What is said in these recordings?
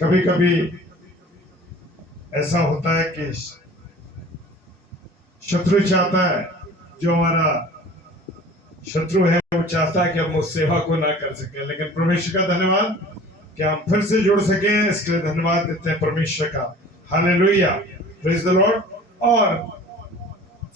कभी कभी ऐसा होता है कि शत्रु चाहता है, जो हमारा शत्रु है वो चाहता है कि हम उस सेवा को ना कर सके, लेकिन परमेश्वर का धन्यवाद कि हम फिर से जुड़ सके हैं। इसके लिए धन्यवाद देते हैं परमेश्वर का। Hallelujah, praise the Lord. और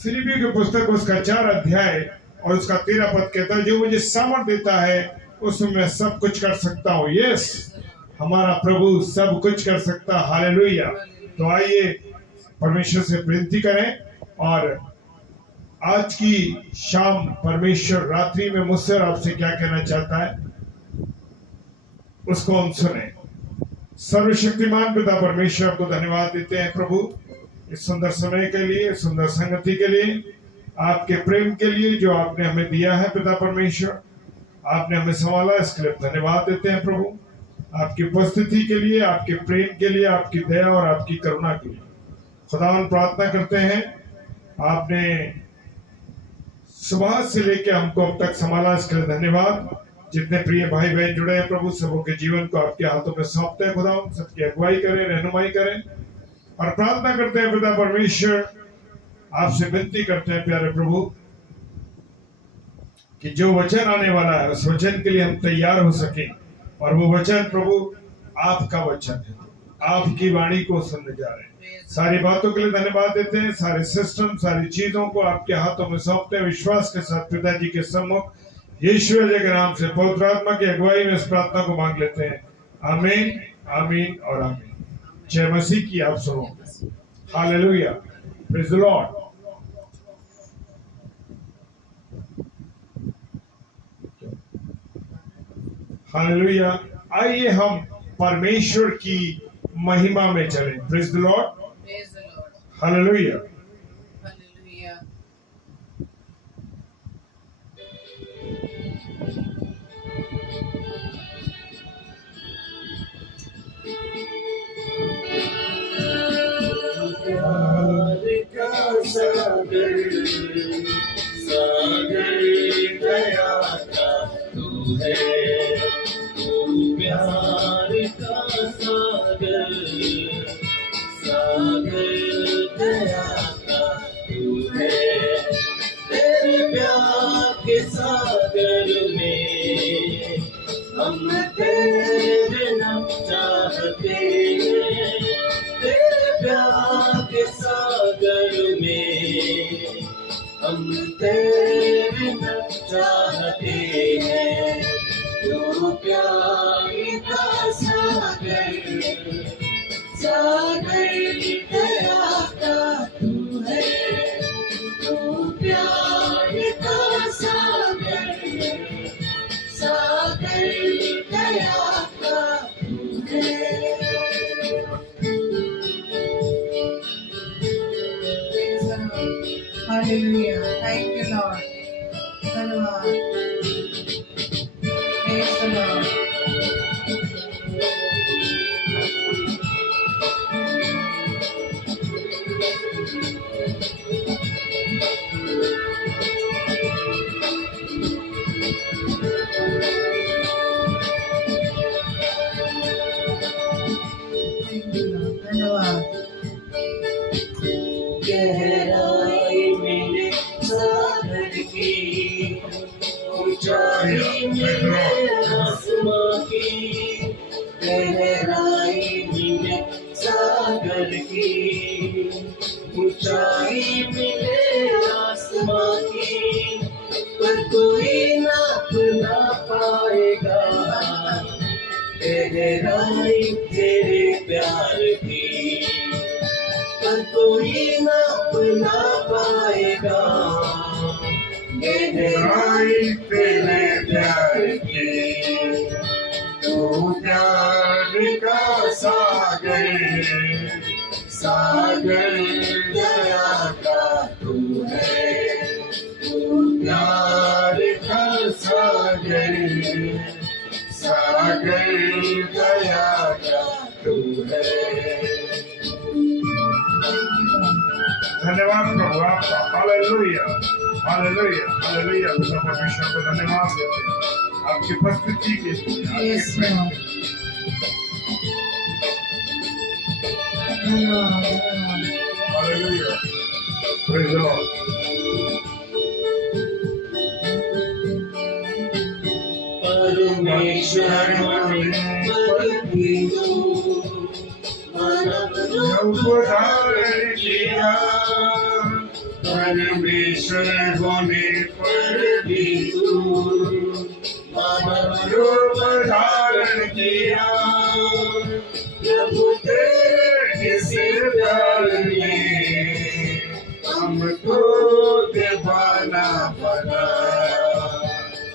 फिलिपियों की पुस्तक उसका 4 अध्याय और उसका 13 पद कहता है, जो मुझे सामर्थ देता है उसमें मैं सब कुछ कर सकता हूँ। यस, हमारा प्रभु सब कुछ कर सकता। हालेलुया। तो आइए परमेश्वर से विनती करें, और आज की शाम परमेश्वर रात्रि में मुझसे और आपसे क्या कहना चाहता है उसको हम सुने। सर्वशक्तिमान पिता परमेश्वर, आपको धन्यवाद देते हैं प्रभु, इस सुंदर समय के लिए, सुंदर संगति के लिए, आपके प्रेम के लिए जो आपने हमें दिया है। पिता परमेश्वर, आपने हमें संभाला, इसके लिए धन्यवाद देते हैं प्रभु। आपकी उपस्थिति के लिए, आपके प्रेम के लिए, आपकी दया और आपकी करुणा के लिए खुदावन प्रार्थना करते हैं। आपने सुबह से लेकर हमको अब तक संभाला, इसके लिए धन्यवाद। जितने प्रिय भाई बहन जुड़े हैं प्रभु, सबों के जीवन को आपके हाथों में सौंपते हैं खुदा, सबकी अगुवाई करें, रहनुमाई करें, और प्रार्थना करते हैं पिता परमेश्वर, आपसे विनती करते हैं प्यारे प्रभु कि जो वचन आने वाला है उस वचन के लिए हम तैयार हो सके। और वो वचन प्रभु आपका वचन है, आपकी वाणी को सुनने जा रहे हैं। सारी बातों के लिए धन्यवाद देते हैं। सारे सिस्टम, सारी चीजों को आपके हाथों में सौंपते हैं, विश्वास के साथ पिताजी के सम्मुख यीशु के नाम से पवित्र आत्मा की अगुवाई में इस प्रार्थना को मांग लेते हैं। आमीन, आमीन और आमीन। जय मसीह की आप सुनो। Hallelujah, praise the Lord. Hallelujah. आइए हम परमेश्वर की महिमा में चलें। Praise the Lord, hallelujah. सागर दया का तू है, तू प्यार का सागर, सागर दया का तू है। तेरे प्यार के सागर में हम तेरे नाम चाहते हैं। तेरे प्यार के सागर में हम तेरे नाम चाहते हैं। तू प्यार का सागर, सागर दया का तू है, तू प्यार का सागर, सागर दया का तू है। Hallelujah. Thank you, Lord. धन्यवाद। Praise the Lord. Thank you, Lord. धन्यवाद। गहराई में सागर की, ऊंचाई में आसमां की, गहराई में सागर की, ऊंचाई में आसमां की, पर कोई नाप ना पाएगा गहराई तेरे प्यार की। पर कोई नाप ना पाएगा गहराई तेरे प्यार की। तू प्यार का सागर, सागर दया का तू है। तू प्यार का सागर, सागर दया का तू है। धन्यवाद प्रभु आपका। Hallelujah, hallelujah, hallelujah. पिता परमेश्वर को धन्यवाद देते हैं आपकी उपस्थिति के लिए, आपके Yes, प्रेम Lord. के लिए। धन्यवाद धन्यवाद Hallelujah. Praise the Lord. परमेश्वर हमें परबिंदु मानव रूप धारण किया परमेश्वर होने पर भी तू मानव रूप धारण किया प्रभु तेरे इस प्यार ने हमको दीवाना बनाया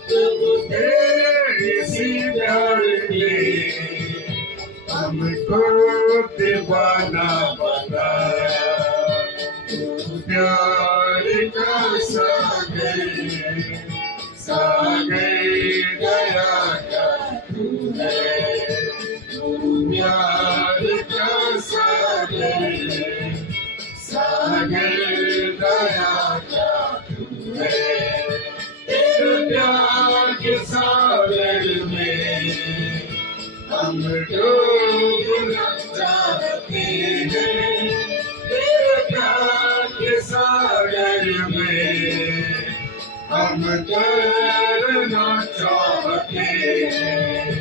प्रभु तेरे इस प्यार ने हमको दीवाना बनाया तू प्यार का सागर दया का तू है तू प्यार का सागर दया का तू है तेरे प्यार के सागर में हम डूबना चाहते हैं तेरे प्यार के सागर में हम तैरना चाहते हैं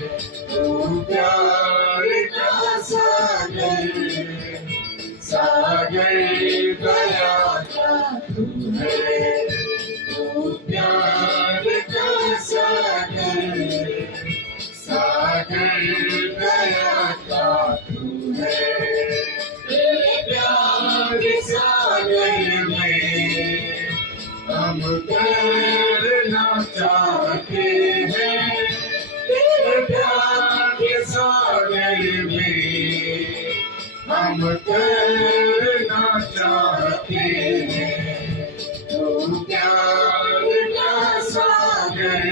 तू प्यार का सागर दया का तू है तू प्यार का सागर दया का तू है तेरे प्यार सागर में हम तैरना चाहते हैं तेरे प्यार के सागर में हम तैरना चाहते हैं तू प्यार का सागर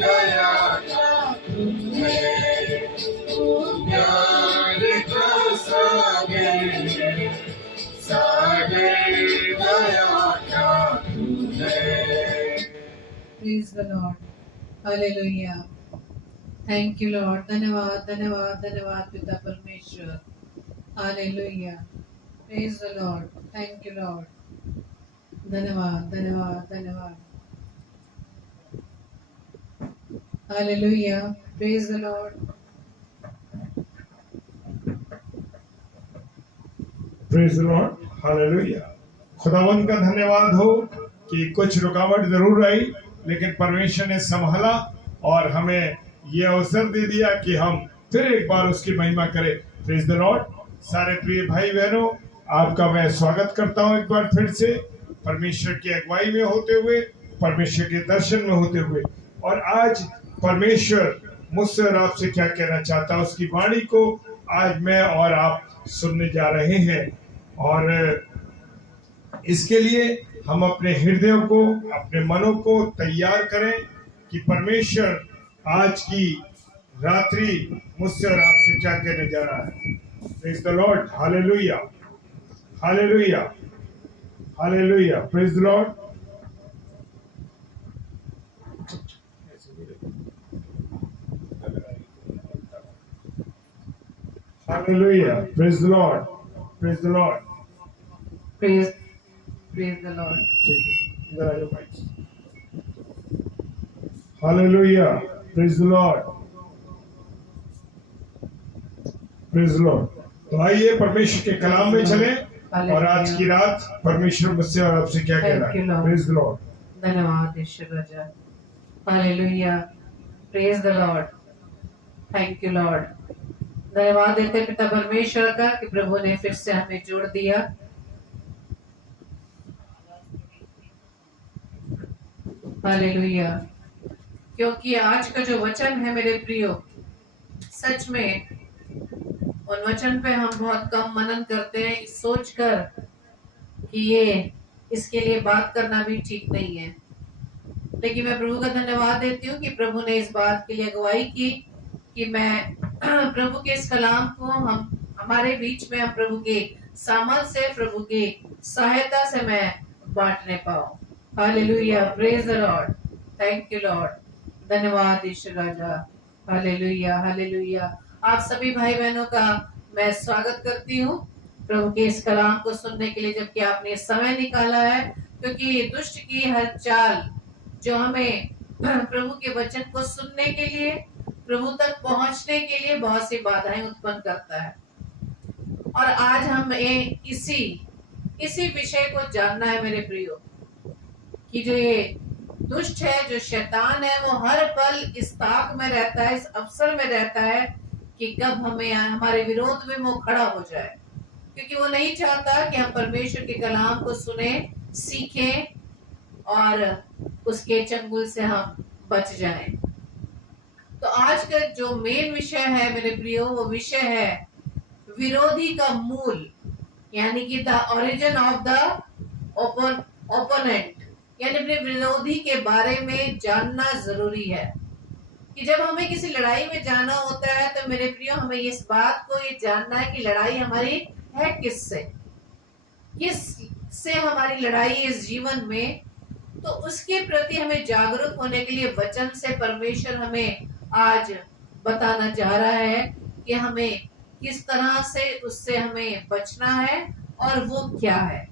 दया का तू है तू प्यार का सागर दया का तू है praise the Lord hallelujah thank you Lord धन्यवाद धन्यवाद धन्यवाद पिता परमेश्वर hallelujah praise the Lord thank you Lord धन्यवाद धन्यवाद धन्यवाद hallelujah praise the Lord Praise the Lord. Hallelujah. खुदावन का धन्यवाद हो कि कुछ रुकावट जरूर आई लेकिन परमेश्वर ने संभाला और हमें ये अवसर दे दिया कि हम फिर एक बार उसकी महिमा करें। Praise the Lord. सारे प्रिय भाई बहनों आपका मैं स्वागत करता हूँ एक बार फिर से परमेश्वर की अगुवाई में होते हुए परमेश्वर के दर्शन में होते हुए और आज परमेश्वर मुझसे और आपसे क्या कहना चाहता है उसकी वाणी को आज मैं और आप सुनने जा रहे हैं और इसके लिए हम अपने हृदयों को अपने मनों को तैयार करें कि परमेश्वर आज की रात्रि मुझसे और आपसे क्या कहने जा रहा है। Praise the Lord. Hallelujah. Hallelujah. Hallelujah. Praise the Lord. Hallelujah. Praise the Lord. Praise the Lord. Praise the Lord ठीक है, इधर आ जाओ भाई। Hallelujah. Praise the Lord. Praise the Lord. तो आइए परमेश्वर के कलाम में चलें और आज की रात परमेश्वर मुझसे और आपसे क्या कह रहा है। Praise the Lord. धन्यवाद ईश्वर राजा hallelujah praise the Lord thank you Lord धन्यवाद देते पिता परमेश्वर का कि प्रभु ने फिर से हमें जोड़ दिया हालेलुया क्योंकि आज का जो वचन है मेरे प्रियो सच में उन वचन पे हम बहुत कम मनन करते हैं सोचकर कि ये इसके लिए बात करना भी ठीक नहीं है लेकिन मैं प्रभु का धन्यवाद देती हूँ कि प्रभु ने इस बात के लिए अगुवाई की कि मैं प्रभु के इस कलाम को हम हमारे बीच में हम प्रभु के सामर्थ से प्रभु की सहायता से मैं बांटने पाऊं hallelujah praise the Lord thank you Lord धन्यवाद ईश्वर राजा। Hallelujah hallelujah. आप सभी भाई बहनों का मैं स्वागत करती हूँ प्रभु के इस कलाम को सुनने के लिए, जबकि आपने समय निकाला है, क्योंकि दुष्ट की हर चाल जो हमें प्रभु के वचन को सुनने के लिए, प्रभु तक पहुंचने के लिए बहुत सी बाधाएं उत्पन्न करता है। और आज हम इसी विषय को जानना है मेरे प्रियो, कि जो ये दुष्ट है, जो शैतान है, वो हर पल इस ताक में रहता है, इस अवसर में रहता है कि कब हमें हमारे विरोध में वो खड़ा हो जाए, क्योंकि वो नहीं चाहता कि हम परमेश्वर के कलाम को सुने, सीखें और उसके चंगुल से हम बच जाएं। तो आज का जो मेन विषय है मेरे प्रियो, वो विषय है विरोधी का मूल, यानी कि the origin of the opponent, यानी अपने विरोधी के बारे में जानना जरूरी है। कि जब हमें किसी लड़ाई में जाना होता है तो मेरे प्रियो हमें इस बात को ये जानना है कि लड़ाई हमारी है किससे हमारी लड़ाई है इस जीवन में। तो उसके प्रति हमें जागरूक होने के लिए वचन से परमेश्वर हमें आज बताना चाह रहा है कि हमें किस तरह से उससे हमें बचना है और वो क्या है।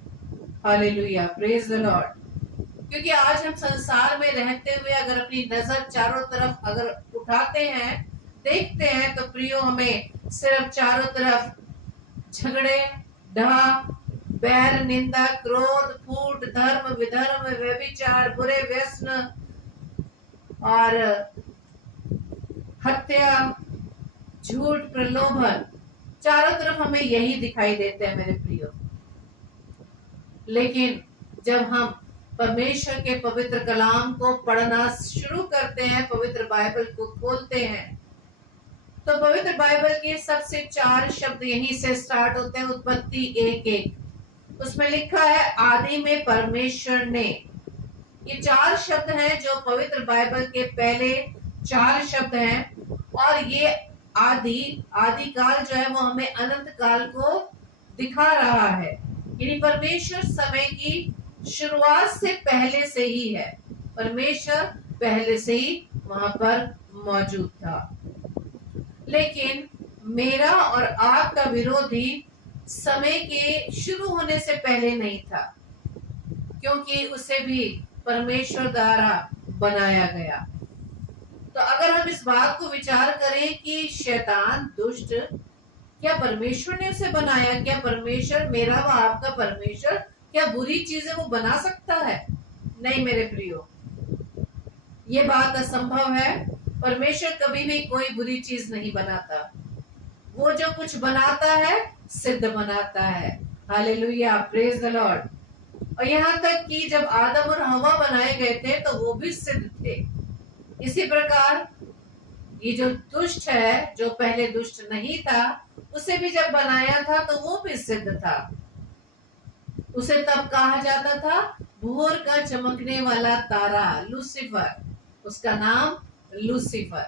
Hallelujah, praise the Lord. क्योंकि आज हम संसार में रहते हुए अगर अपनी नजर चारों तरफ अगर उठाते हैं, देखते हैं, तो प्रियो हमें सिर्फ चारों तरफ झगड़े, डाह, बैर, निंदा, क्रोध, फूट, धर्म, विधर्म, व्यभिचार, बुरे व्यसन और हत्या, झूठ, प्रलोभन, चारों तरफ हमें यही दिखाई देते हैं मेरे प्रियो। लेकिन जब हम परमेश्वर के पवित्र कलाम को पढ़ना शुरू करते हैं, पवित्र बाइबल को खोलते हैं, तो पवित्र बाइबल के सबसे 4 शब्द यहीं से स्टार्ट होते हैं। उत्पत्ति 1:1 उसमें लिखा है आदि में परमेश्वर ने। ये 4 शब्द हैं जो पवित्र बाइबल के पहले 4 शब्द हैं। और ये आदि काल जो है वो हमें अनंत काल को दिखा रहा है, यानी परमेश्वर समय की शुरुआत से पहले से ही है। परमेश्वर पहले से ही वहां पर मौजूद था। लेकिन मेरा और आपका विरोधी समय के शुरू होने से पहले नहीं था, क्योंकि उसे भी परमेश्वर द्वारा बनाया गया। तो अगर हम इस बात को विचार करें कि शैतान दुष्ट, क्या परमेश्वर ने उसे बनाया? क्या परमेश्वर, मेरा व आपका परमेश्वर, क्या बुरी चीजें वो बना सकता है? नहीं मेरे प्रियो, ये बात असंभव है। परमेश्वर कभी भी कोई बुरी चीज नहीं बनाता। वो जो कुछ बनाता है सिद्ध बनाता है। Hallelujah, praise the Lord. और यहाँ तक कि जब आदम और हवा बनाए गए थे तो वो भी सिद्ध थे। इसी प्रकार ये जो दुष्ट है, जो पहले दुष्ट नहीं था, उसे भी जब बनाया था तो वो भी सिद्ध था। उसे तब कहा जाता था भोर का चमकने वाला तारा, लूसीफर, उसका नाम लूसीफर।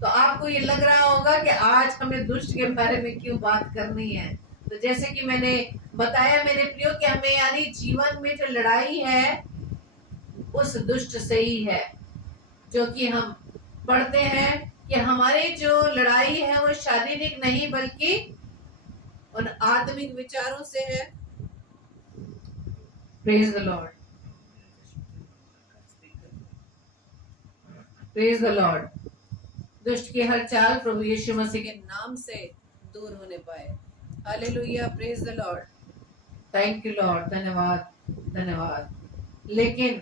तो आपको ये लग रहा होगा कि आज हमें दुष्ट के बारे में क्यों बात करनी है। तो जैसे कि मैंने बताया मेरे प्रियो कि हमें यानी जीवन में जो लड़ाई है उस दुष्ट से ही है, जो कि हम पढ़ते हैं कि हमारी जो लड़ाई है वो शारीरिक नहीं बल्कि उन आत्मिक विचारों से है। Praise the Lord, praise the Lord. दुष्ट की हर चाल प्रभु यीशु मसीह के नाम से दूर होने पाए। Hallelujah, praise the Lord, thank you Lord, धन्यवाद धन्यवाद। लेकिन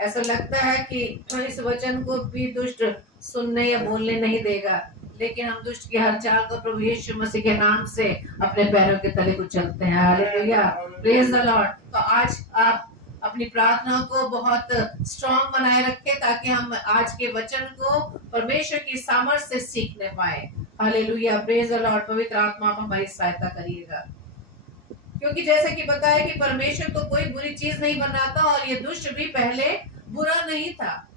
ऐसा लगता है कि इस वचन को भी दुष्ट सुनने या बोलने नहीं देगा, लेकिन हम दुष्ट की हर चाल को प्रभु यीशु मसीह के नाम से अपने पैरों के तले कुचलते हैं। Hallelujah, praise the Lord. तो आज आप अपनी प्रार्थना को बहुत स्ट्रांग बनाए रखें ताकि हम आज के वचन को परमेश्वर की सामर्थ्य से सीखने पाए। Hallelujah, praise the Lord. पवित्र आत्मा को हमारी सहायता करिएगा, क्योंकि जैसे कि बताया कि परमेश्वर तो कोई बुरी चीज नहीं बनाता और ये दुष्ट भी पहले बुरा नहीं था।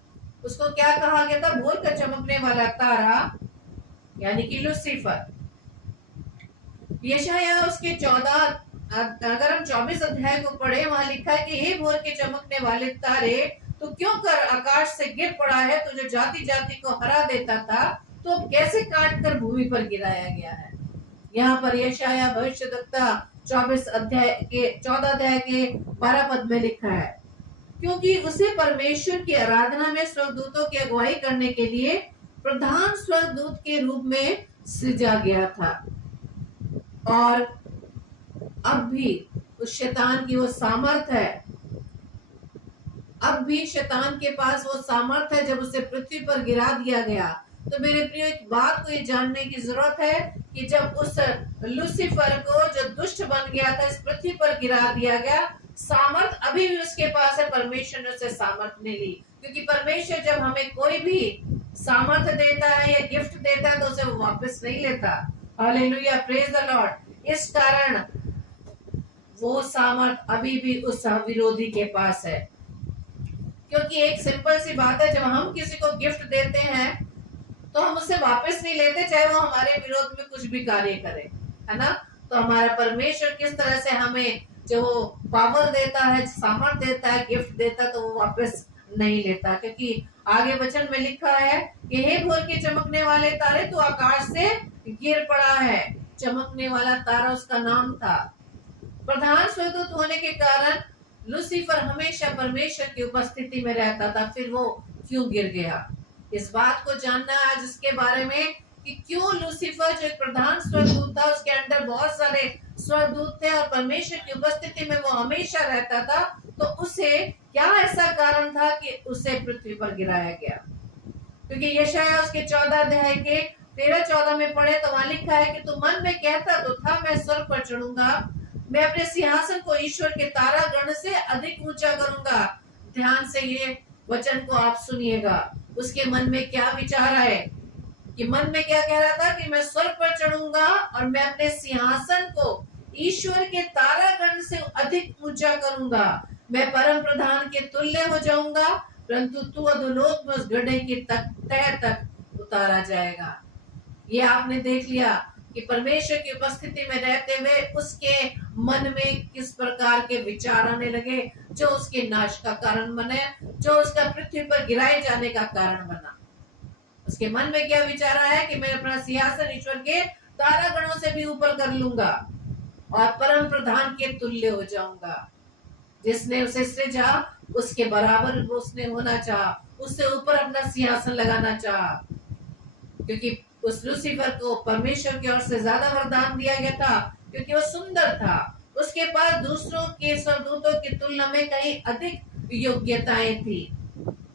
उसको क्या कहा गया था? भोर का चमकने वाला तारा, यानी कि लूसीफर। यशायाह उसके 14, अगर हम 24 अध्याय को पढ़े, वहां लिखा है कि हे भोर के चमकने वाले तारे, तो क्यों कर आकाश से गिर पड़ा है, तो जो जाति जाति को हरा देता था, तो अब कैसे काट कर भूमि पर गिराया गया है। यहाँ पर यशायाह भविष्यद्वक्ता 14 अध्याय के 12 पद में लिखा है, क्योंकि उसे परमेश्वर की आराधना में स्वर्गदूतों की अगुवाई करने के लिए प्रधान स्वर्गदूत के रूप में सृजा गया था। और अब भी उस शैतान की वो सामर्थ है, अब भी शैतान के पास वो सामर्थ है। जब उसे पृथ्वी पर गिरा दिया गया, तो मेरे प्रिय एक बात को ये जानने की जरूरत है कि जब उस लूसीफर को, जो दुष्ट बन गया था, इस पृथ्वी पर गिरा दिया गया, सामर्थ अभी भी उसके पास है। परमेश्वर ने उसे सामर्थ नहीं ली, क्योंकि परमेश्वर जब हमें कोई भी सामर्थ देता है या गिफ्ट देता है, तो उसे वो वापस नहीं लेता। Hallelujah, praise the Lord. इस कारण वो सामर्थ अभी भी उस विरोधी के पास है। क्योंकि एक सिंपल सी बात है, जब हम किसी को गिफ्ट देते हैं तो हम उसे वापस नहीं लेते, चाहे वो हमारे विरोध में कुछ भी कार्य करे, है ना। तो हमारा परमेश्वर किस तरह से हमें जो पावर देता है, सामर्थ देता है, गिफ्ट देता है, तो वो वापस नहीं लेता। क्योंकि आगे वचन में लिखा है कि हे भोर के चमकने वाले तारे, तू आकाश से गिर पड़ा है। चमकने वाला तारा उसका नाम था। प्रधान स्वर्गदूत होने के कारण लूसीफर हमेशा परमेश्वर की उपस्थिति में रहता था, फिर वो क्यों गिर गया। इस बात को जानना है आज इसके बारे में कि क्यों लूसीफर, जो एक प्रधान स्वर्गदूत था, उसके अंदर बहुत सारे स्वर्गदूत थे और परमेश्वर की उपस्थिति में वो हमेशा रहता था, तो उसे क्या ऐसा कारण था कि उसे पृथ्वी पर गिराया गया। क्योंकि यशायाह उसके 14 अध्याय के 13-14 में पढ़े तो वहां लिखा है कि तू मन में कहता तो था, मैं स्वर्ग पर चढ़ूंगा, मैं अपने सिंहासन को ईश्वर के तारा गण से अधिक ऊंचा करूंगा। ध्यान से ये वचन को आप सुनिएगा, उसके मन में क्या विचार है कि मन में क्या कह रहा था कि मैं स्वर्ग पर चढ़ूंगा और मैं अपने सिंहासन को ईश्वर के तारागण से अधिक ऊंचा करूंगा, मैं परम प्रधान के तुल्य हो जाऊंगा, परंतु तू अधोलोक में उस गड्ढे की तह तक उतारा जाएगा। ये आपने देख लिया कि परमेश्वर की उपस्थिति में रहते हुए उसके मन में किस प्रकार के विचार आने लगे, जो उसके नाश का कारण बने, जो उसका पृथ्वी पर गिराए जाने का कारण बना। उसके मन में क्या विचार आया कि मैं अपना सिंहासन ईश्वर के तारागणों से भी ऊपर कर लूंगा और परम प्रधान के तुल्य हो जाऊंगा। जिसने उसे सृजा उसके बराबर उसने होना चाहा, उससे ऊपर अपना सिंहासन लगाना चाहा। क्योंकि उस लूसीफर को परमेश्वर की ओर से ज्यादा वरदान दिया गया था, क्योंकि वो सुंदर था, उसके पास दूसरों के स्वर्गदूतों की तुलना में कहीं अधिक योग्यताएं थी।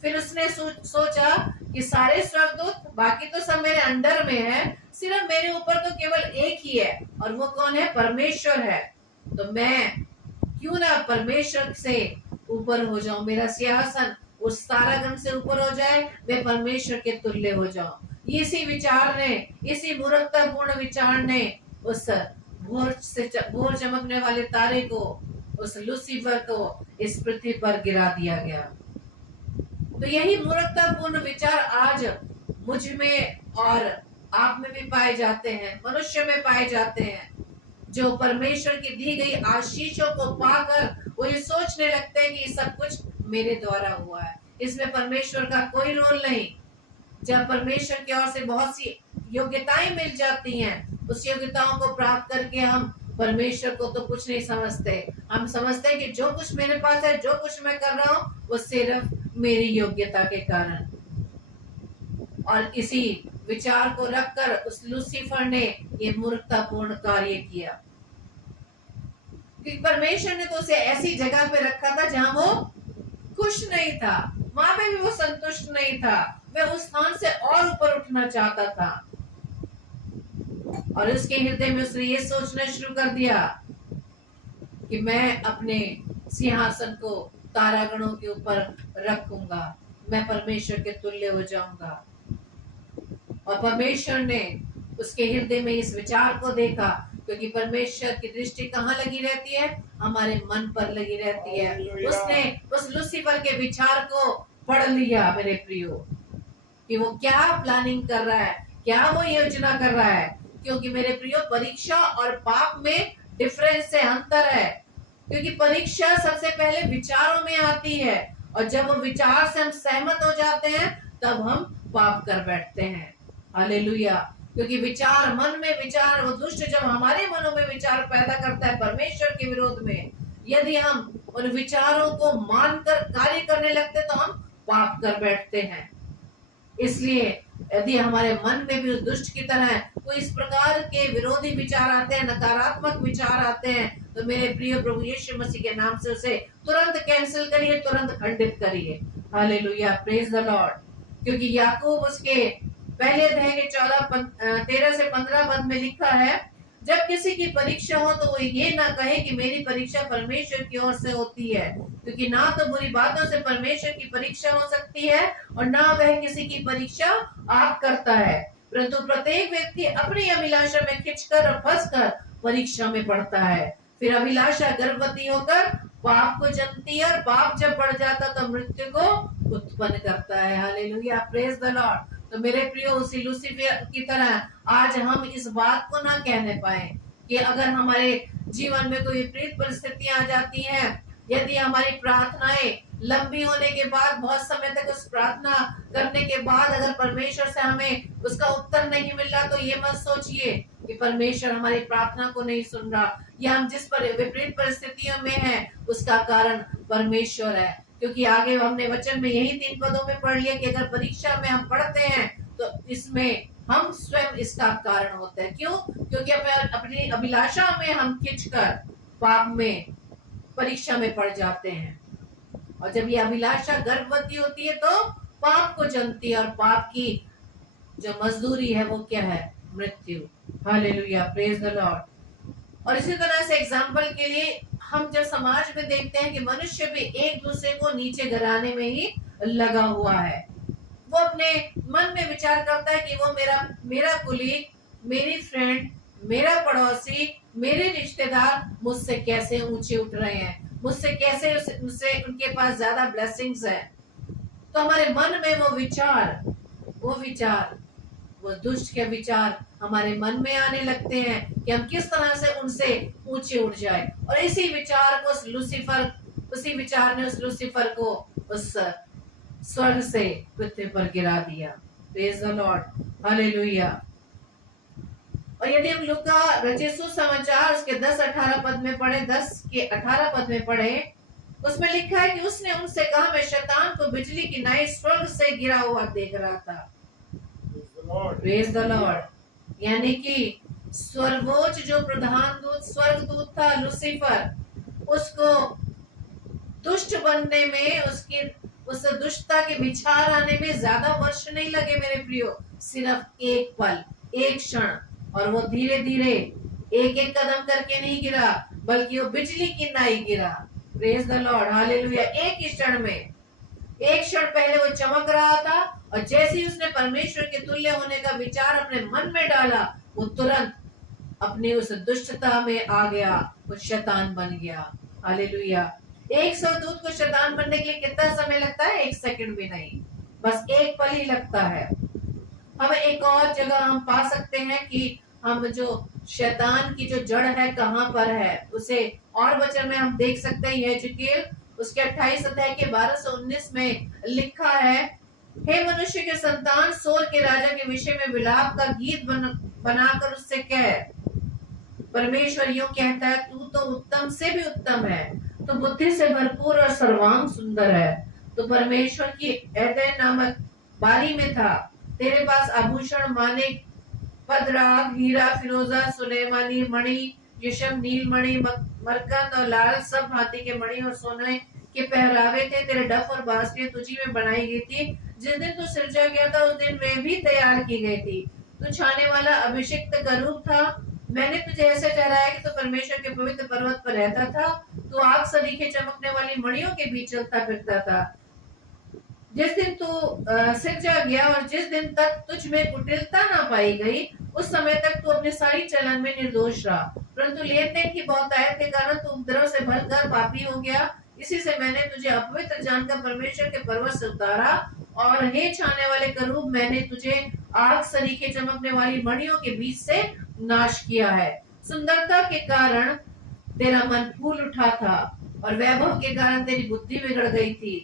फिर उसने सोचा कि सारे स्वर्गदूत बाकी तो सब मेरे अंडर में है, सिर्फ मेरे ऊपर तो केवल एक ही है, और वो कौन है? परमेश्वर है। तो मैं क्यों ना परमेश्वर से ऊपर हो जाऊं, मेरा सिंहासन उस तारागण से ऊपर हो जाए, मैं परमेश्वर के तुल्य हो जाऊं। इसी विचार ने, इसी मूर्खतापूर्ण विचार ने उस भोर चमकने वाले तारे को, उस लूसीफर को इस पृथ्वी पर गिरा दिया गया। तो यही मूर्खतापूर्ण विचार आज मुझ में और आप में भी पाए जाते हैं, मनुष्य में पाए जाते हैं, जो परमेश्वर की दी गई आशीषों को पाकर वो ये सोचने लगते हैं कि ये सब कुछ मेरे द्वारा हुआ है, इसमें परमेश्वर का कोई रोल नहीं। जब परमेश्वर की ओर से बहुत सी योग्यताएं मिल जाती हैं, उस योग्यताओं को प्राप्त करके हम परमेश्वर को तो कुछ नहीं समझते। हम समझते हैं कि जो कुछ मेरे पास है, जो कुछ मैं कर रहा हूँ, वो सिर्फ मेरी योग्यता के कारण। और इसी विचार को रखकर उस लूसीफर ने ये मूर्खतापूर्ण कार्य किया, क्योंकि परमेश्वर ने तो उसे ऐसी जगह पे रखा था जहां वो खुश नहीं था, वहां पे भी वो संतुष्ट नहीं था, वह उस स्थान से और ऊपर उठना चाहता था। और उसके हृदय में उसने ये सोचना शुरू कर दिया कि मैं अपने सिंहासन को तारागणों के ऊपर रखूंगा, मैं परमेश्वर के तुल्य हो जाऊंगा। और परमेश्वर ने उसके हृदय में इस विचार को देखा, क्योंकि परमेश्वर की दृष्टि कहाँ लगी रहती है? हमारे मन पर लगी रहती है। उसने उस लूसीफर के विचार को पढ़ लिया मेरे प्रियो, कि वो क्या प्लानिंग कर रहा है, क्या वो योजना कर रहा है। क्योंकि मेरे प्रियो, परीक्षा और पाप में डिफरेंस है, अंतर है। क्योंकि परीक्षा सबसे पहले विचारों में आती है और जब वो विचार से हम सहमत हो जाते हैं तब हम पाप कर बैठते हैं। हालेलुया। क्योंकि विचार, मन में विचार, वो दुष्ट जब हमारे मनों में विचार पैदा करता है परमेश्वर के विरोध में, यदि हम उन विचारों को मानकर कार्य करने लगते तो हम पाप कर बैठते हैं। इसलिए यदि हमारे मन में भी उस दुष्ट की तरह कोई इस प्रकार के विरोधी विचार आते हैं, नकारात्मक विचार आते हैं, तो मेरे प्रिय प्रभु यीशु मसीह के नाम से उसे तुरंत कैंसिल करिए, तुरंत खंडित करिए। Hallelujah, praise the Lord. क्योंकि याकूब उसके पहले अध्याय के 13 से 15 पद में लिखा है, जब किसी की परीक्षा हो तो वो ये ना कहे कि मेरी परीक्षा परमेश्वर की ओर से होती है, क्योंकि ना तो बुरी बातों से परमेश्वर की परीक्षा हो सकती है और ना वह किसी की परीक्षा आप करता है, परंतु प्रत्येक व्यक्ति अपनी अभिलाषा में खिंचकर और फंसकर परीक्षा में पड़ता है। फिर अभिलाषा गर्भवती होकर पाप को जन्मती है और पाप जब बढ़ जाता तो मृत्यु को उत्पन्न करता है। Hallelujah, praise the Lord. तो मेरे प्रियो, उसी लूसीफर की तरह आज हम इस बात को ना कहने पाए कि अगर हमारे जीवन में कोई विपरीत परिस्थितियां आ जाती हैं, यदि हमारी प्रार्थनाएं लंबी होने के बाद, बहुत समय तक उस प्रार्थना करने के बाद अगर परमेश्वर से हमें उसका उत्तर नहीं मिल रहा, तो ये मत सोचिए कि परमेश्वर हमारी प्रार्थना को नहीं सुन रहा, या हम जिस विपरीत परिस्थितियों में हैं उसका कारण परमेश्वर है। क्योंकि आगे हमने वचन में यही 3 पदों में पढ़ लिया कि अगर परीक्षा में हम पढ़ते हैं तो इसमें हम स्वयं इसका कारण होते हैं। क्यों? क्योंकि अपनी अभिलाषा में हम खिंचकर पाप में परीक्षा में पड़ जाते हैं, और जब ये अभिलाषा गर्भवती होती है तो पाप को जन्मती है, और पाप की जो मजदूरी है वो क्या है? मृत्यु। Hallelujah, praise the Lord. और इसी तरह से एग्जाम्पल के लिए हम जब समाज में देखते हैं कि मनुष्य भी एक दूसरे को नीचे गिराने में ही लगा हुआ है। वो अपने मन में विचार करता है कि वो मेरा कुलीग, मेरी फ्रेंड, मेरा पड़ोसी, मेरे रिश्तेदार मुझसे कैसे ऊंचे उठ रहे हैं, मुझसे कैसे उनके पास ज्यादा ब्लेसिंग्स है। तो हमारे मन में वो दुष्ट के विचार हमारे मन में आने लगते हैं कि हम किस तरह से उनसे ऊंचे उठ जाए, और इसी विचार को उसी विचार ने उस लूसीफर को उस स्वर्ग से पृथ्वी पर गिरा दिया। Praise the Lord, hallelujah. और यदि हम लूका रचित सुसमाचार उसके 10-18 पद में पढ़े, 10 के 18 पद में पढ़े, उसमें लिखा है कि उसने उनसे कहा, मैं शैतान को बिजली की नाई स्वर्ग से गिरा हुआ देख रहा था। Praise the Lord. यानी कि सर्वोच्च जो प्रधान दूत, स्वर्ग दूत था लूसीफर, उसको दुष्ट बनने में, उस दुष्टता के विचार आने में ज्यादा वर्ष नहीं लगे मेरे प्रियो, सिर्फ एक पल, एक क्षण, और वो धीरे धीरे एक कदम करके नहीं गिरा, बल्कि वो बिजली की नाई गिरा। Praise the Lord, hallelujah. एक क्षण पहले वो चमक रहा था, और जैसे ही उसने परमेश्वर के तुल्य होने का विचार अपने मन में डाला, वो तुरंत अपनी उस दुष्टता में आ गया, वो शैतान बन गया। हालेलुया। 100 दूत को शैतान बनने के लिए कितना समय लगता है? 1 सेकंड भी नहीं, बस एक पल ही लगता है। हमें एक और जगह हम पा सकते हैं कि हम जो शैतान की जो जड़ है कहाँ पर है, उसे और वचन में हम देख सकते हैं। यहेजकेल उसके 28 अध्याय के 12 से 19 में लिखा है, हे मनुष्य के संतान, सोर के राजा के विषय में विलाप का गीत बनाकर उससे कह, परमेश्वर यूं कहता है, तू तो उत्तम से भी उत्तम है, तो बुद्धि से भरपूर और सर्वांग सुंदर है। तो परमेश्वर की एदेन नामक बारी में था, तेरे पास आभूषण, मानिक, पदराग, हीरा, फिरोजा, सुलेमानी मणि, यशम, नील मणि, मरकत और लाल, सब भांति के मणि और सोने के पहरावे थे। तेरे डफ और बांसुरियां तुझी में बनाई गई थी। जिस दिन तू सृजा गया था उस दिन वे भी तैयार की गई थी। तू छाने वाला अभिषिक्त करूब था। मैंने तुझे ऐसे ठहराया कि तू परमेश्वर के पवित्र पर्वत पर रहता था। तू आग सरीखे चमकने वाली मणियों के बीच चलता फिरता था। जिस दिन तू सृजा गया और जिस दिन तक तुझ में कुटिलता ना पाई गई, उस समय तक तू अपने सारी चलन में निर्दोष रहा, परंतु लेन देन की बहुतायत के कारण तू उपद्रव से भरकर पापी हो गया। इसी से मैंने तुझे अपवित्र जानकर परमेश्वर के पर्वत से उतारा, और हे छाने वाले करूब, मैंने तुझे आग सरीखे चमकने वाली मणियों के बीच से नाश किया है। सुंदरता के कारण तेरा मन फूल उठा था, और वैभव के कारण तेरी बुद्धि बिगड़ गई थी।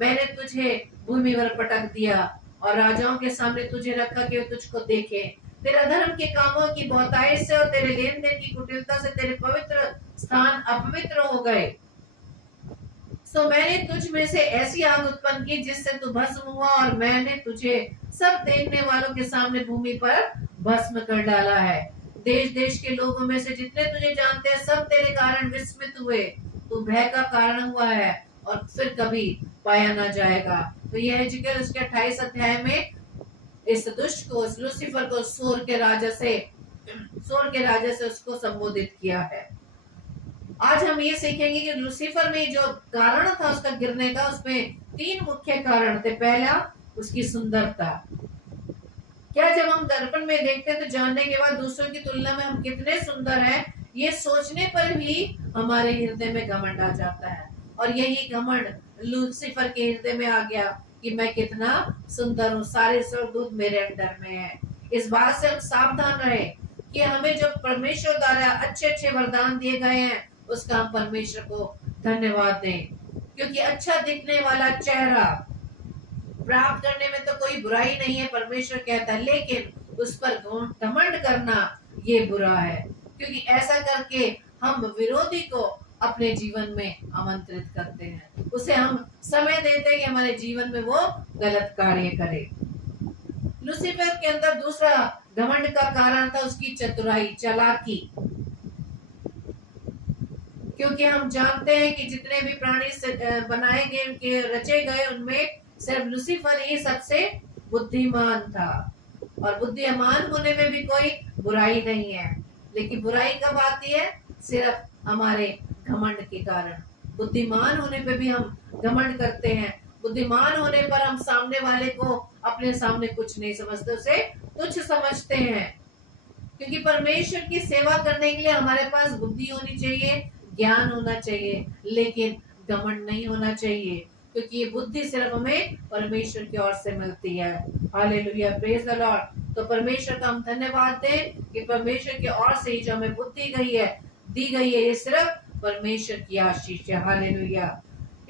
मैंने तुझे भूमि पर पटक दिया और राजाओं के सामने तुझे रखा कि वे तुझको देखे। तेरे अधर्म के कामों की बहुताई से और तेरे लेन देन की कुटिलता से तेरे पवित्र स्थान अपवित्र हो गए। सो मैंने तुझ में से ऐसी आग उत्पन्न की जिससे तू भस्म हुआ, और मैंने तुझे सब देखने वालों के सामने भूमि पर भस्म कर डाला है। देश देश के लोगों में से जितने तुझे जानते हैं सब तेरे कारण विस्मित हुए। तू भय का कारण हुआ है और फिर कभी पाया ना जाएगा। तो यह जिक्र उसके 28 अध्याय में इस दुष्ट को, इस लूसीफर को सोर के राजा से उसको संबोधित किया है। आज हम ये सीखेंगे कि लूसीफर में जो कारण था उसका गिरने का, उसमें 3 मुख्य कारण थे। पहला, उसकी सुंदरता। क्या जब हम दर्पण में देखते हैं तो जानने के बाद दूसरों की तुलना में हम कितने सुंदर हैं, ये सोचने पर भी हमारे हृदय में घमंड आ जाता है। और यही घमंड लूसीफर के हृदय में आ गया कि मैं कितना सुंदर हूँ, सारे स्वर्गदूत मेरे अंडर में हैं। इस बात से हम सावधान रहे कि हमें जो परमेश्वर द्वारा अच्छे अच्छे वरदान दिए गए हैं उसका हम परमेश्वर को धन्यवाद दें, क्योंकि अच्छा दिखने वाला चेहरा प्राप्त करने में तो कोई बुराई नहीं है, परमेश्वर कहता है, लेकिन उस पर घमंड करना ये बुरा है, क्योंकि ऐसा करके हम विरोधी को अपने जीवन में आमंत्रित करते हैं, उसे हम समय देते हैं कि हमारे जीवन में वो गलत कार्य करे। लूसीफर के अंदर दूसरा घमंड का कारण था उसकी चतुराई, चालाकी। क्योंकि हम जानते हैं कि जितने भी प्राणी बनाए गए, उनके रचे गए, उनमें सिर्फ लूसीफर ही सबसे बुद्धिमान था। और बुद्धिमान होने में भी कोई बुराई नहीं है, लेकिन बुराई कब आती है? सिर्फ हमारे घमंड के कारण। बुद्धिमान होने पे भी हम घमंड करते हैं। बुद्धिमान होने पर हम सामने वाले को अपने सामने कुछ नहीं समझते, उसे तुच्छ समझते हैं। क्योंकि परमेश्वर की सेवा करने के लिए हमारे पास बुद्धि होनी चाहिए, ज्ञान होना चाहिए, लेकिन घमंड नहीं होना चाहिए, क्योंकि ये बुद्धि सिर्फ हमें परमेश्वर की ओर से मिलती है। Hallelujah, praise the Lord. तो परमेश्वर का हम धन्यवाद दें कि परमेश्वर की ओर से ही जो हमें बुद्धि दी गई है, ये सिर्फ परमेश्वर की आशीष है। हालेलुया।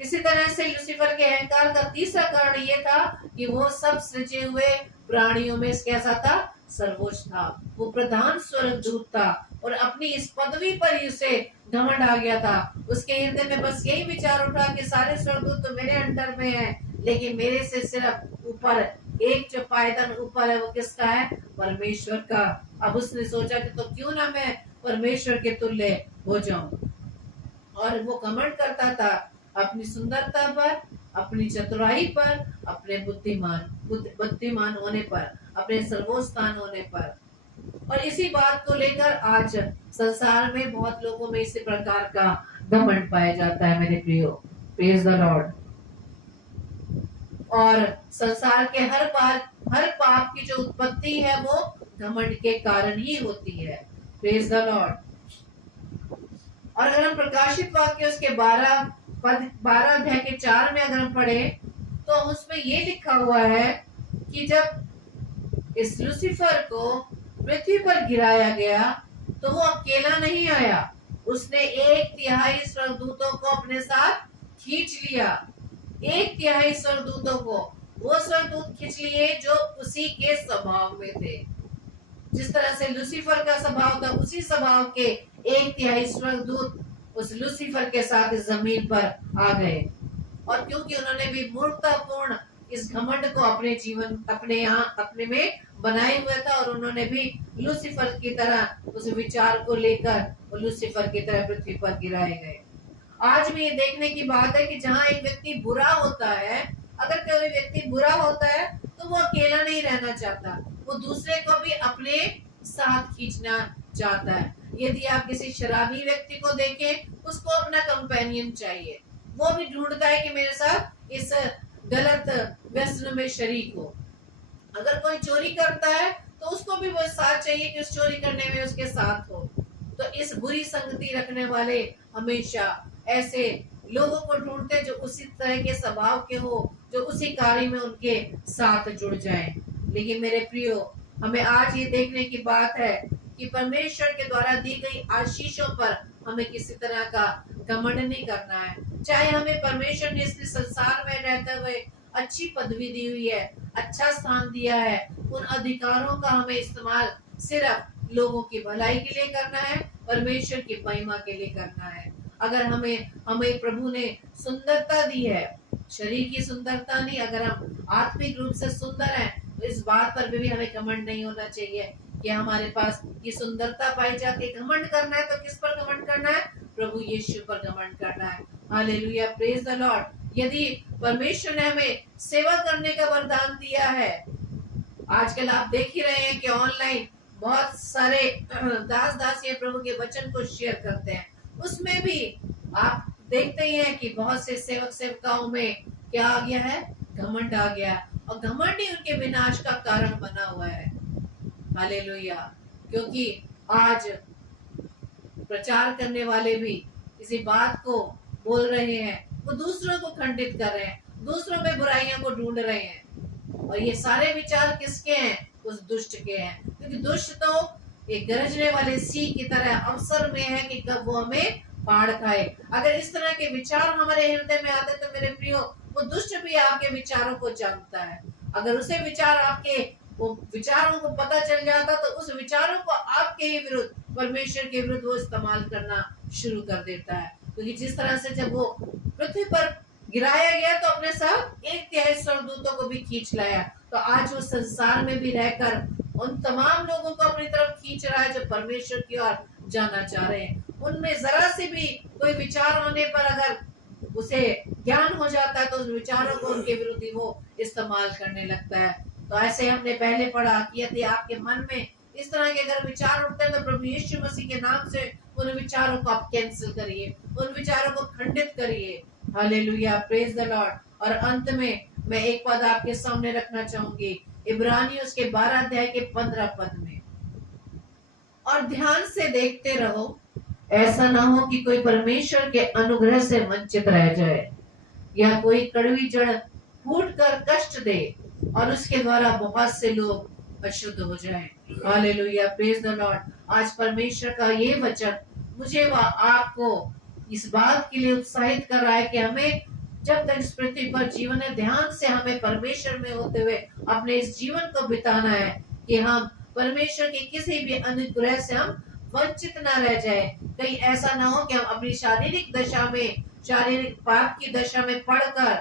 इसी तरह से लूसीफर के अहंकार का तीसरा कारण ये था कि वो सब सृजे हुए प्राणियों में कैसा था? सर्वोच्च था। वो प्रधान स्वर्गदूत था और अपनी इस पदवी पर ही उसे घमंड आ गया था। उसके हृदय में बस यही विचार उठा कि सारे स्वर्गदूत तो मेरे अंडर में हैं, लेकिन मेरे से सिर्फ ऊपर एक जो पायदान ऊपर है वो किसका है? परमेश्वर का। अब उसने सोचा कि तो क्यों ना मैं परमेश्वर के तुल्य हो जाऊं। और वो घमंड करता था अपनी सुंदरता पर, अपनी चतुराई पर, अपने बुद्धिमान होने पर, अपने सर्वोच्च स्थान होने पर। और इसी बात को लेकर आज संसार में बहुत लोगों में इसी प्रकार का घमंड पाया जाता है मेरे प्रियो। Praise the Lord. और संसार के हर पाप की जो उत्पत्ति है वो घमंड के कारण ही होती है। Praise the Lord. और अगर हम प्रकाशित वाक्य उसके 12 अध्याय के 4 में अगर हम पढ़े तो उसमें ये लिखा हुआ है कि जब इस लूसीफर को पृथ्वी पर गिराया गया तो वो अकेला नहीं आया, उसने 1/3 स्वर्गदूतों को अपने साथ खींच लिया। 1/3 स्वर्गदूतों को वो स्वर्गदूत खींच लिए जो उसी के स्वभाव में थे। जिस तरह से लूसीफर का स्वभाव था, उसी स्वभाव के 1/3 स्वर्गदूत उस लूसीफर के साथ इस जमीन पर आ गए। और क्योंकि उन्होंने भी मूर्खतापूर्ण इस घमंड को अपने में बनाए हुए था, और उन्होंने भी लूसीफर की तरह उस विचार को लेकर वो लूसीफर की तरह पृथ्वी पर गिराए गए। आज भी ये देखने की बात है कि जहाँ एक व्यक्ति बुरा होता है, अगर कोई व्यक्ति बुरा होता है तो वो अकेला नहीं रहना चाहता, वो दूसरे को भी अपने साथ खींचना चाहता है। यदि आप किसी शराबी व्यक्ति को देखें, उसको अपना कंपेनियन चाहिए, वो भी ढूंढता है कि मेरे साथ इस गलत व्यसन में शरीक हो। अगर कोई चोरी करता है तो उसको भी वो साथ चाहिए कि उस चोरी करने में उसके साथ हो। तो इस बुरी संगति रखने वाले हमेशा ऐसे लोगों को ढूंढते हैं जो उसी तरह के स्वभाव के हो, जो उसी कार्य में उनके साथ जुड़ जाएं। लेकिन मेरे प्रियो, हमें आज ये देखने की बात है कि परमेश्वर के द्वारा दी गई आशीषों पर हमें किसी तरह का घमंड नहीं करना है। चाहे हमें परमेश्वर ने इस संसार में रहते हुए अच्छी पदवी दी हुई है, अच्छा स्थान दिया है, उन अधिकारों का हमें इस्तेमाल सिर्फ लोगों की भलाई के लिए करना है, परमेश्वर की महिमा के लिए करना है। अगर हमें हमें प्रभु ने सुंदरता दी है, शरीर की सुंदरता नहीं, अगर हम आत्मिक रूप से सुंदर हैं तो इस बात पर भी हमें घमंड नहीं होना चाहिए कि हमारे पास ये सुंदरता पाई जाती है। घमंड करना है तो किस पर घमंड करना है? प्रभु यीशु पर घमंड करना है। Hallelujah, praise the Lord. यदि परमेश्वर ने हमें सेवा करने का वरदान दिया है, आजकल आप देख ही रहे हैं कि ऑनलाइन बहुत सारे दास दासियां प्रभु के वचन को शेयर करते हैं, उसमें भी आप देखते ही हैं कि बहुत से सेवक सेवकाओं में क्या आ गया है? घमंड आ गया, और घमंड ही उनके विनाश का कारण बना हुआ है। हालेलुया, क्योंकि आज प्रचार करने वाले भी किसी बात को बोल रहे हैं, वो दूसरों को खंडित कर रहे हैं, दूसरों में बुराइयों को ढूंढ रहे हैं, और ये सारे विचार किसके हैं? उस दुष्ट के हैं। क्योंकि दुष्ट तो एक गरजने वाले सिंह की तरह अवसर में है कि कब वो हमें फाड़ खाए। अगर इस तरह के विचार हमारे हृदय में आते तो मेरे प्रियो, वो दुष्ट भी आपके विचारों को जानता है। अगर उसे विचार आपके वो विचारों को पता चल जाता तो उस विचारों को आपके ही विरुद्ध, परमेश्वर के विरुद्ध वो इस्तेमाल करना शुरू कर देता है। क्योंकि जिस तरह से जब वो पृथ्वी पर गिराया गया तो अपने साथ 1/3 स्वर्गदूतों को भी खींच लाया, तो आज वो संसार में भी रहकर उन तमाम लोगों को अपनी तरफ खींच रहा है जो परमेश्वर की ओर जाना चाह रहे हैं। उनमें जरा से भी कोई विचार आने पर अगर उसे ज्ञान हो जाता है तो उस विचारों को उनके विरुद्ध ही वो इस्तेमाल करने लगता है। तो ऐसे हमने पहले पढ़ा कि यदि आपके मन में इस तरह के अगर विचार उठते हैं तो प्रभु यीशु मसीह के नाम से उन विचारों को आप कैंसिल करिए, उन विचारों को खंडित करिए। Hallelujah, praise the Lord. और अंत में मैं एक पद आपके सामने रखना चाहूंगी, इब्रानियों उसके 12 अध्याय के 15 पद में, और ध्यान से देखते रहो, ऐसा ना हो कि कोई परमेश्वर के अनुग्रह से वंचित रह जाए, या कोई कड़वी जड़ फूट कर कष्ट दे और उसके द्वारा बहुत से लोग अशुद्ध हो जाएं। Hallelujah, praise the Lord. आज परमेश्वर का ये वचन मुझे व आपको इस बात के लिए उत्साहित कर रहा है कि हमें जब तक इस पृथ्वी पर जीवन है, ध्यान से हमें परमेश्वर में होते हुए अपने इस जीवन को बिताना है कि हम परमेश्वर के किसी भी अनुग्रह से हम वंचित ना रह जाए। कहीं ऐसा ना हो कि हम अपनी शारीरिक दशा में, शारीरिक पाप की दशा में पड़कर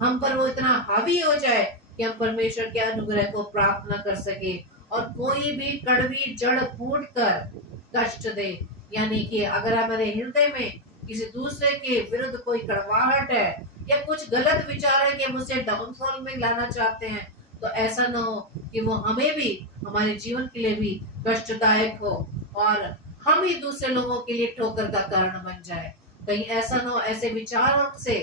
हम पर वो इतना हावी हो जाए कि हम परमेश्वर के अनुग्रह को प्राप्त न कर सके, और कोई भी कड़वी जड़ फूट कर कष्ट दे। यानी कि अगर हमारे हृदय में किसी दूसरे के विरुद्ध कोई कड़वाहट है या कुछ गलत विचार है कि हम उसे डाउनफॉल में लाना चाहते हैं, तो ऐसा ना हो कि वो हमें भी, हमारे जीवन के लिए भी कष्टदायक हो और हम ही दूसरे लोगों के लिए ठोकर का कारण बन जाए। कहीं ऐसा ना हो, ऐसे विचारों से,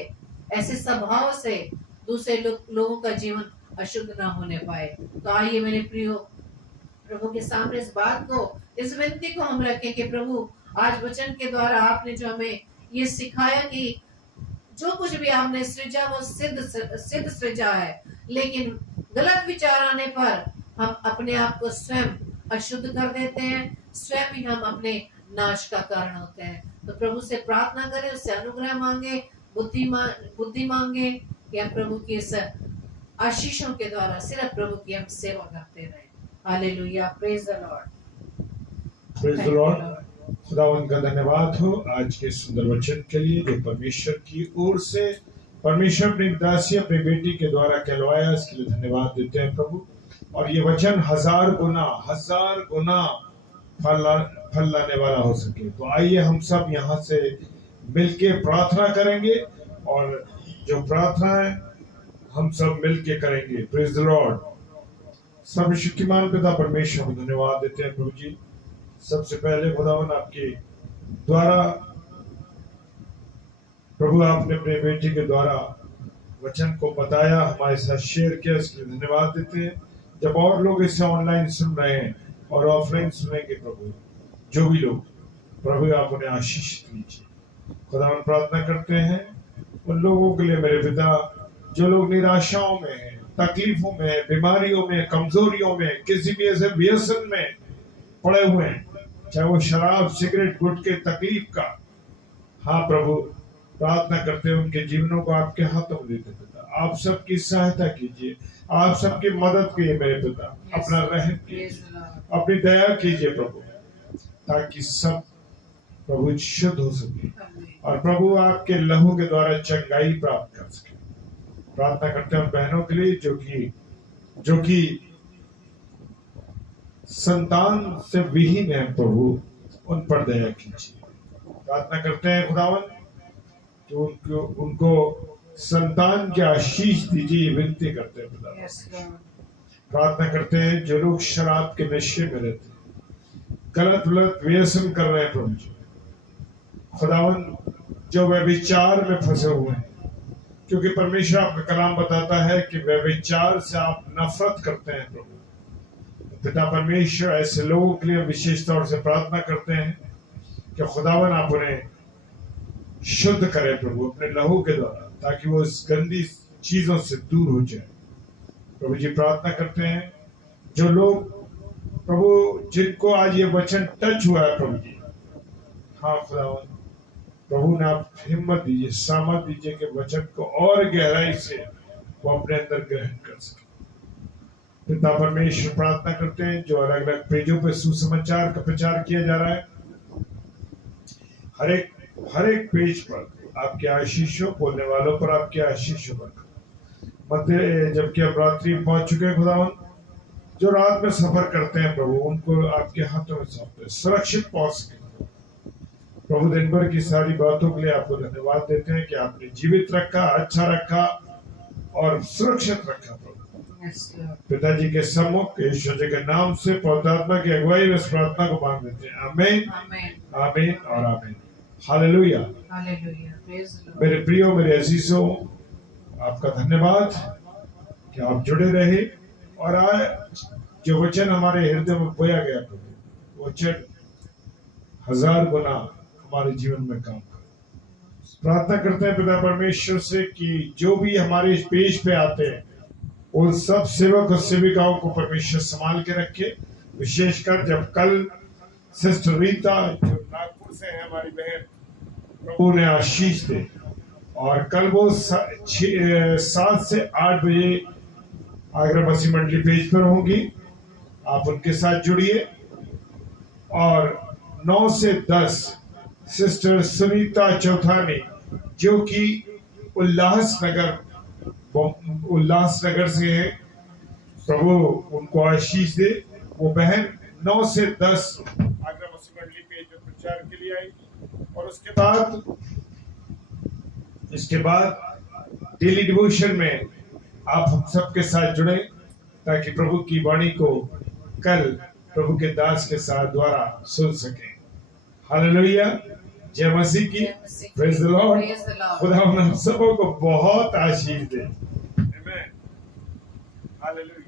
ऐसे स्वभाव से दूसरे लोगों का जीवन अशुद्ध ना होने पाए। तो आइए मेरे प्रियो, प्रभु के सामने इस बात को, इस विनती को हम रखें कि प्रभु आज वचन के द्वारा आपने जो हमें ये सिखाया कि जो कुछ भी आपने सृजा वो सिद्ध सृजा है, लेकिन गलत विचार आने पर हम अपने आप को स्वयं अशुद्ध कर देते हैं, स्वयं ही हम अपने नाश का कारण होते हैं। तो प्रभु से प्रार्थना करें, उससे अनुग्रह मांगे, बुद्धि मांगे कि हम प्रभु की इस आशीषों के द्वारा सिर्फ प्रभु की हम सेवा करते रहे। Hallelujah, praise the Lord, praise the Lord. खुदावंद का धन्यवाद हो आज के सुंदर वचन के लिए जो परमेश्वर की ओर से परमेश्वर अपनी दासी अपनी बेटी के द्वारा कहलवाया, इसके लिए धन्यवाद देते हैं प्रभु। और ये वचन 1000 गुना फल लाने वाला हो सके। तो आइए हम सब यहाँ से मिलके प्रार्थना करेंगे, और जो प्रार्थना है हम सब मिलके करेंगे। Praise the Lord. सर्वशक्तिमान पिता परमेश्वर को धन्यवाद देते हैं प्रभु जी। सबसे पहले खुदावन आपके द्वारा प्रभु आपने अपने बेटी के द्वारा वचन को बताया, हमारे साथ शेयर किया, इसके लिए धन्यवाद देते हैं। जब और लोग इसे ऑनलाइन सुन रहे हैं और ऑफलाइन सुनेंगे प्रभु, जो भी लोग, प्रभु आप उन्हें आशीष दीजिए। खुदावन प्रार्थना करते हैं उन लोगों के लिए मेरे पिता जो लोग निराशाओं में हैं, तकलीफों में, बीमारियों में, कमजोरियों में, किसी भी ऐसे व्यसन में पड़े हुए हैं, चाहे वो शराब, सिगरेट, गुटखे, तकलीफ का, हाँ प्रभु प्रार्थना करते हैं उनके जीवनों को आपके हाथों में देते पिता। आप सबकी सहायता कीजिए, आप सबकी मदद कीजिए मेरे पिता। अपना रहम कीजिए, अपनी दया कीजिए प्रभु, ताकि सब प्रभु शुद्ध हो सके और प्रभु आपके लहू के द्वारा चंगाई प्राप्त कर सके। प्रार्थना करते हैं उन बहनों के लिए जो कि संतान से विहीन है प्रभु, उन पर दया कीजिए। प्रार्थना करते हैं खुदावन कि उनको संतान की आशीष दीजिए, विनती करते हैं खुदा। प्रार्थना करते हैं जो लोग शराब के नशे में रहते हैं, गलत व्यसन कर रहे हैं प्रभु जी, खुदावन जो व्यभिचार में फंसे हुए हैं, क्योंकि परमेश्वर आपका कलाम बताता है कि व्यभिचार से आप नफरत करते हैं प्रभु। पिता परमेश्वर ऐसे लोगों के लिए विशेष तौर से प्रार्थना करते हैं कि खुदावन आप उन्हें शुद्ध करें प्रभु अपने लहू के द्वारा, ताकि वो इस गंदी चीजों से दूर हो जाए। प्रभु जी प्रार्थना करते हैं जो लोग प्रभु जिनको आज ये वचन टच हुआ है प्रभु जी, हाँ खुदावन प्रभु ने आप हिम्मत दीजिए, सामर्थ दीजिए कि वचन को और गहराई से वो अपने अंदर ग्रहण कर सके। पिता परमेश्वर प्रार्थना करते हैं जो अलग अलग पेजों पर सुसमाचार का प्रचार किया जा रहा है, हर एक पेज पर आपके आशीषों, बोलने वालों पर आपके आशीषों पर मध्य जबकि अब रात्रि पहुंच चुके हैं खुदावन, जो रात में सफर करते हैं प्रभु उनको आपके हाथों में सौंपते हैं, सुरक्षित पहुंच सके प्रभु। दिन भर की सारी बातों के लिए आपको धन्यवाद देते हैं कि आपने जीवित रखा, अच्छा रखा और सुरक्षित रखा प्रभु। पिताजी के सम्मुख यीशु जी के नाम से पवित्र आत्मा की अगुवाई में इस प्रार्थना को मांग देते हैं। आमीन, आमीन और आमीन। हालेलुया। मेरे प्रियो, मेरे अजीजों, आपका धन्यवाद कि आप जुड़े रहे और आज जो वचन हमारे हृदय में बोया गया प्रभु, वचन 1000 गुना हमारे जीवन में काम करे। प्रार्थना करते हैं पिता परमेश्वर से कि जो भी हमारे इस पेज पे आते हैं उन सब सेवक और सेविकाओं को परमेश्वर संभाल के रखे, विशेषकर जब कल सिस्टर रीता जो नागपुर से है हमारी बहन, प्रभु ने आशीष दे और कल वो 7 से 8 बजे आगरा मसीह मंडली पेज पर होंगी। आप उनके साथ जुड़िए और 9 से 10 सिस्टर सुनीता चौथानी जो कि उल्लासनगर से है, प्रभु उनको आशीष दे। वो बहन 9 से 10 आगरा मसीह मंडली पेज पर प्रचार के लिए आई और इसके बाद डेली डिवोशन में आप हम सबके साथ जुड़े ताकि प्रभु की वाणी को कल प्रभु के दास के साथ द्वारा सुन सके। हालेलुया, जय मसीह की, प्रेज द लॉर्ड। खुदा हम सबों को बहुत आशीष दे। आमीन, हालेलुया।